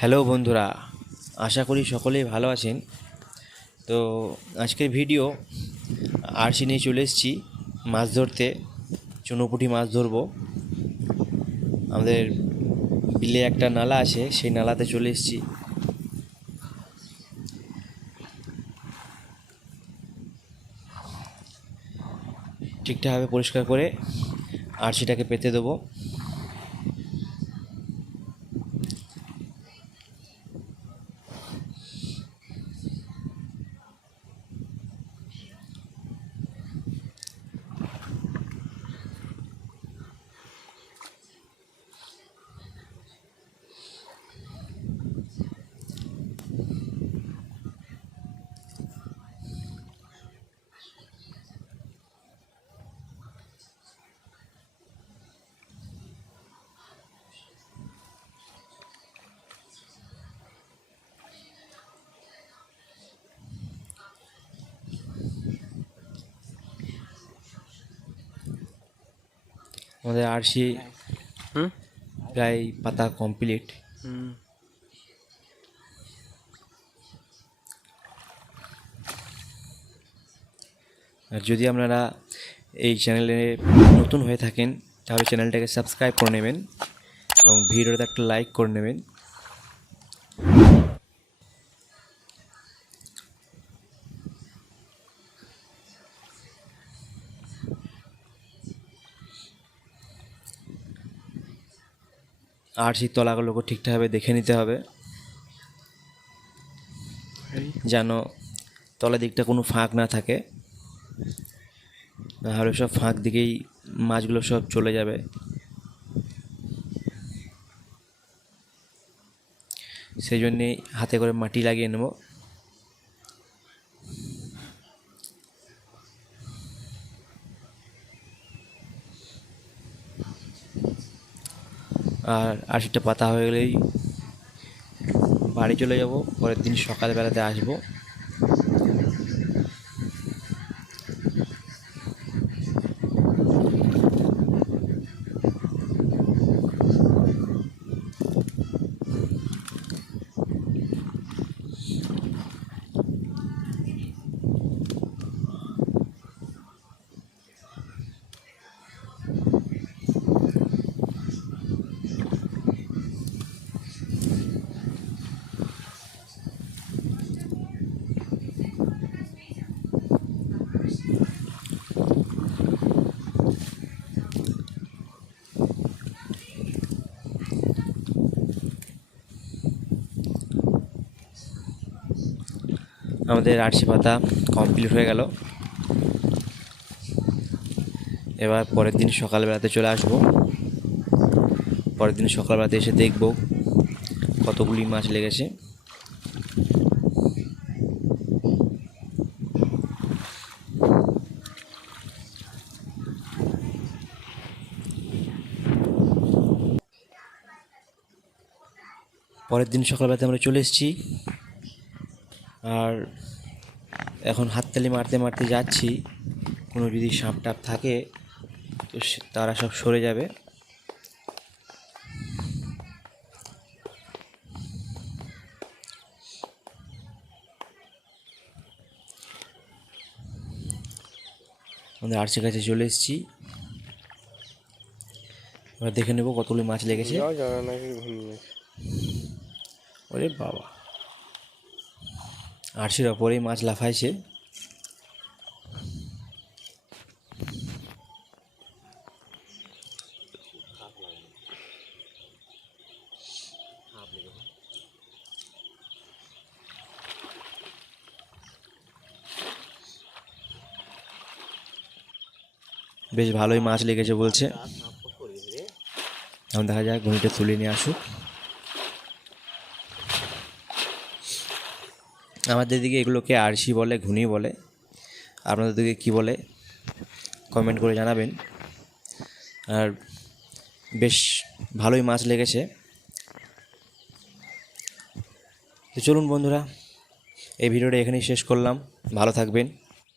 Hello বন্ধুরা, আশা করি সকলেই ভালো আছেন। তো আজকের ভিডিও আরশি নিয়ে চলে এসেছি মাছ ধরতে। চুনোপুঁটি মাছ ধরবো। আমাদের বিলে একটা নালা আছে, সেই নালাতে চলে এসেছি। ঠিকঠাকভাবে পরিষ্কার করে আরশিটাকে পেতে দেবো। আমাদের আরশি প্রায় পাতা কমপ্লিট। আর যদি আপনারা এই চ্যানেলে নতুন হয়ে থাকেন তাহলে চ্যানেলটাকে সাবস্ক্রাইব করে নেবেন এবং ভিডিওতে একটা লাইক করে নেবেন। আরশির তলাগুলোকে ঠিকঠাকভাবে দেখে নিতে হবে, যেন তলার দিকটা কোনো ফাঁক না থাকে, নাহলে সব ফাঁক দিকেই মাছগুলো সব চলে যাবে। সেই জন্যেই হাতে করে মাটি লাগিয়ে নেব। আর আরশিটা পাতা হয়ে গেলেই বাড়ি চলে যাব। পরের দিন সকালবেলাতে আসবো। আমাদের আরশি পাতা কমপ্লিট হয়ে গেল। এবার পরের দিন সকালবেলাতে চলে আসবো। পরের দিন সকালবেলাতে এসে দেখব কতগুলি মাছ লেগেছে। পরের দিন সকালবেলাতে আমরা চলে এসেছি। আর এখন হাততালি মারতে মারতে যাচ্ছি। কোনো যদি সাপ টাপ থাকে তো তারা সব সরে যাবে। আমাদের আরশির কাছে চলে এসেছি। এবার দেখে নেব কতগুলি মাছ লেগেছে। ওরে বাবা, আরশির ওপরেই মাছ লাফাইছে। বেশ ভালোই মাছ লেগেছে বলছে। এখন দেখা যায় ঘুনিটা তুলে নিয়ে আসুক। আমাদের দিকে এগুলোকে আরশি বলে, ঘুনি বলে। আপনাদের দিকে কী বলে কমেন্ট করে জানাবেন। আর বেশ ভালোই মাছ লেগেছে। তো চলুন বন্ধুরা, এই ভিডিওটা এখানেই শেষ করলাম। ভালো থাকবেন।